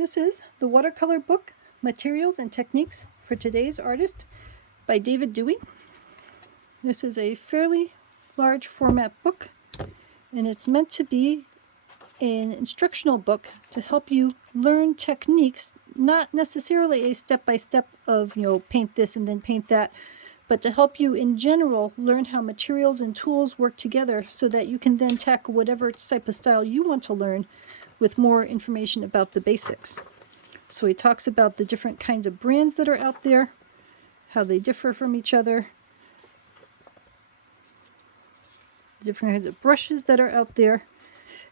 This is the Watercolor book, Materials and Techniques for Today's Artist by David Dewey. This is a fairly large format book, and it's meant to be an instructional book to help you learn techniques, not necessarily a step-by-step of, paint this and then paint that, but to help you in general learn how materials and tools work together so that you can then tackle whatever type of style you want to learn with more information about the basics. So he talks about the different kinds of brands that are out there, how they differ from each other, different kinds of brushes that are out there.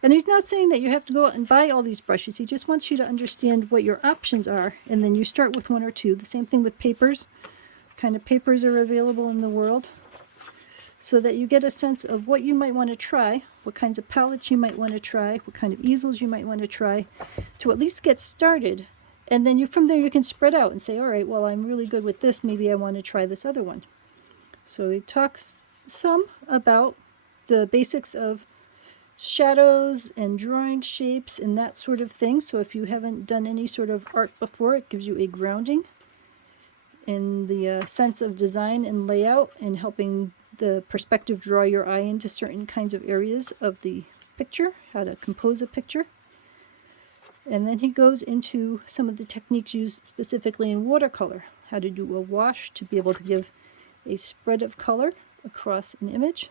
And he's not saying that you have to go out and buy all these brushes. He just wants you to understand what your options are, and then you start with one or two. The same thing with papers. What kind of papers are available in the world, so that you get a sense of what you might want to try, what kinds of palettes you might want to try, what kind of easels you might want to try, to at least get started. And then from there you can spread out and say, all right, well, I'm really good with this. Maybe I want to try this other one. So he talks some about the basics of shadows and drawing shapes and that sort of thing. So if you haven't done any sort of art before, it gives you a grounding in the sense of design and layout, and helping the perspective draw your eye into certain kinds of areas of the picture, how to compose a picture. And then he goes into some of the techniques used specifically in watercolor, how to do a wash to be able to give a spread of color across an image.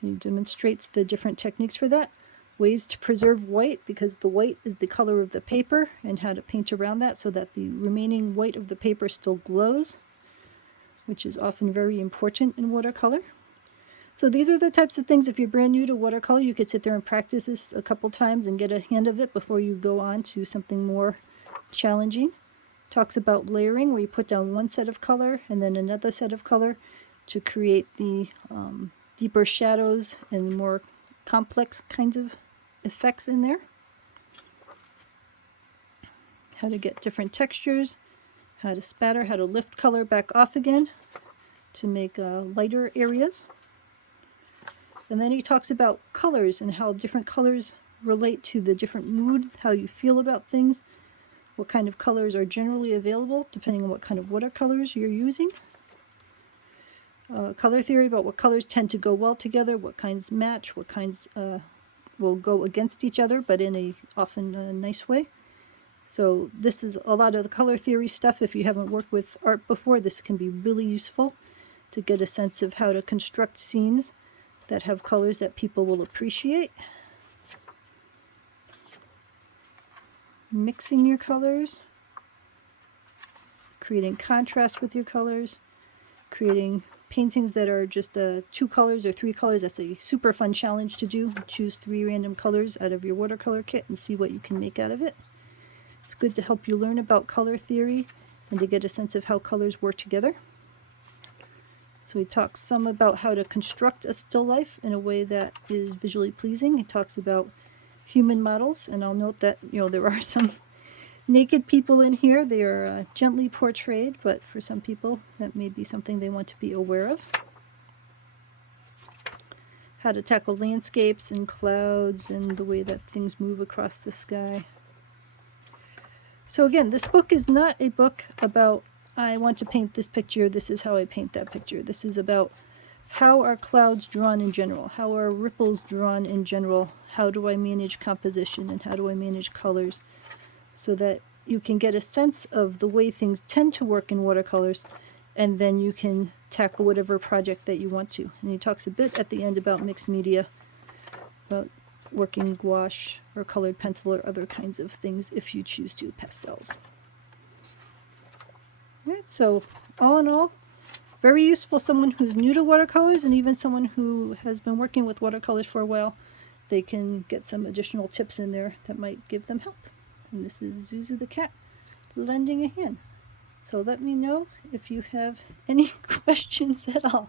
He demonstrates the different techniques for that, ways to preserve white, because the white is the color of the paper, and how to paint around that so that the remaining white of the paper still glows, which is often very important in watercolor. So these are the types of things, if you're brand new to watercolor, you could sit there and practice this a couple times and get a hand of it before you go on to something more challenging. Talks about layering, where you put down one set of color and then another set of color to create the deeper shadows and more complex kinds of effects in there. How to get different textures, how to spatter, how to lift color back off again to make lighter areas. And then he talks about colors and how different colors relate to the different mood, how you feel about things, what kind of colors are generally available depending on what kind of watercolors you're using. Color theory about what colors tend to go well together, what kinds match, what kinds will go against each other, but in a often a nice way. So this is a lot of the color theory stuff. If you haven't worked with art before, this can be really useful to get a sense of how to construct scenes that have colors that people will appreciate. Mixing your colors, creating contrast with your colors, creating paintings that are just 2 colors or 3 colors. That's a super fun challenge to do. Choose 3 random colors out of your watercolor kit and see what you can make out of it. It's good to help you learn about color theory and to get a sense of how colors work together. So he talks some about how to construct a still life in a way that is visually pleasing. He talks about human models, and I'll note that there are some naked people in here. They are gently portrayed, but for some people that may be something they want to be aware of. How to tackle landscapes and clouds and the way that things move across the sky. So again, this book is not a book about, I want to paint this picture, this is how I paint that picture. This is about how are clouds drawn in general, how are ripples drawn in general, how do I manage composition, and how do I manage colors, so that you can get a sense of the way things tend to work in watercolors, and then you can tackle whatever project that you want to. And he talks a bit at the end about mixed media, about working gouache or colored pencil or other kinds of things if you choose to, pastels. All right, so all in all, very useful. Someone who's new to watercolors, and even someone who has been working with watercolors for a while, they can get some additional tips in there that might give them help. And this is Zuzu the cat lending a hand. So let me know if you have any questions at all.